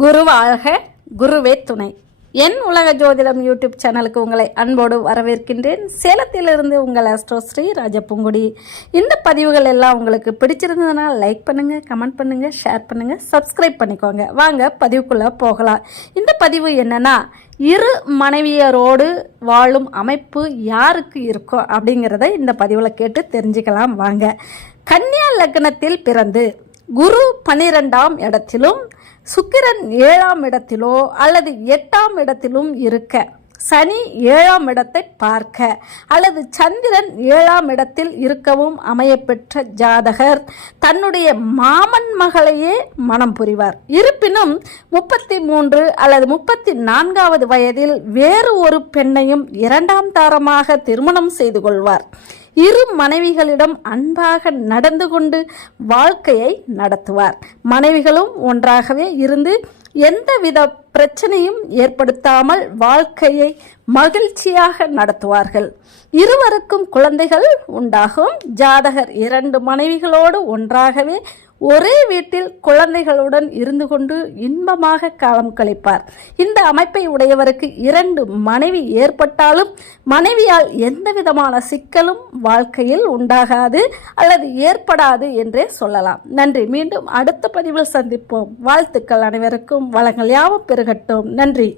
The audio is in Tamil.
குருவாக குருவே துணை. என் உலக ஜோதிடம் யூடியூப் சேனலுக்கு உங்களை அன்போடு வரவேற்கின்றேன். சேலத்திலிருந்து உங்கள் அஸ்ட்ரோ ஸ்ரீ ராஜப்பூங்குடி இந்த பதிவுகள் எல்லாம் உங்களுக்கு பிடிச்சிருந்ததுன்னா லைக் பண்ணுங்க கமெண்ட் பண்ணுங்க ஷேர் பண்ணுங்க சப்ஸ்கிரைப் பண்ணிக்கோங்க. வாங்க பதிவுக்குள்ளே போகலாம். இந்த பதிவு என்னன்னா இரு மனைவியரோடு வாழும் அமைப்பு யாருக்கு இருக்கோ அப்படிங்கிறத இந்த பதிவில் கேட்டு தெரிஞ்சுக்கலாம். வாங்க. கன்னியா லக்னத்தில் பிறந்து குரு பனிரெண்டாம் இடத்திலும் சுக்கிரன் ஏழாம் இடத்திலோ அல்லது எட்டாம் இடத்திலும் இருக்க சனி ஏழாம் இடத்தை பார்க்க அல்லது சந்திரன் ஏழாம் இடத்தில் இருக்கவும் அமையப்பெற்ற ஜாதகர் தன்னுடைய மாமன் மகளையே மனம் புரிவார். இருப்பினும் முப்பத்தி மூன்று அல்லது முப்பத்தி நான்காவது வயதில் வேறு ஒரு பெண்ணையும் இரண்டாம் தாரமாக திருமணம் செய்து கொள்வார். இரு மனைவிகளிடம் அன்பாக நடந்து கொண்டு வாழ்க்கையை நடத்துவார். மனைவிகளும் ஒன்றாகவே இருந்து எந்தவித பிரச்சனையும் ஏற்படுத்தாமல் வாழ்க்கையை மகிழ்ச்சியாக நடத்துவார்கள். இருவருக்கும் குழந்தைகள் உண்டாகும். ஜாதகர் இரண்டு மனைவிகளோடு ஒன்றாகவே ஒரே வீட்டில் குழந்தைகளுடன் இருந்து கொண்டு இன்பமாக காலம் கழிப்பார். இந்த அமைப்பை உடையவருக்கு இரண்டு மனைவி ஏற்பட்டாலும் மனைவியால் எந்த விதமான சிக்கலும் வாழ்க்கையில் உண்டாகாது அல்லது ஏற்படாது என்றே சொல்லலாம். நன்றி. மீண்டும் அடுத்த பதிவில் சந்திப்போம். வாழ்த்துக்கள் அனைவருக்கும். வளங்கள் யாவும் பெருகட்டும். நன்றி.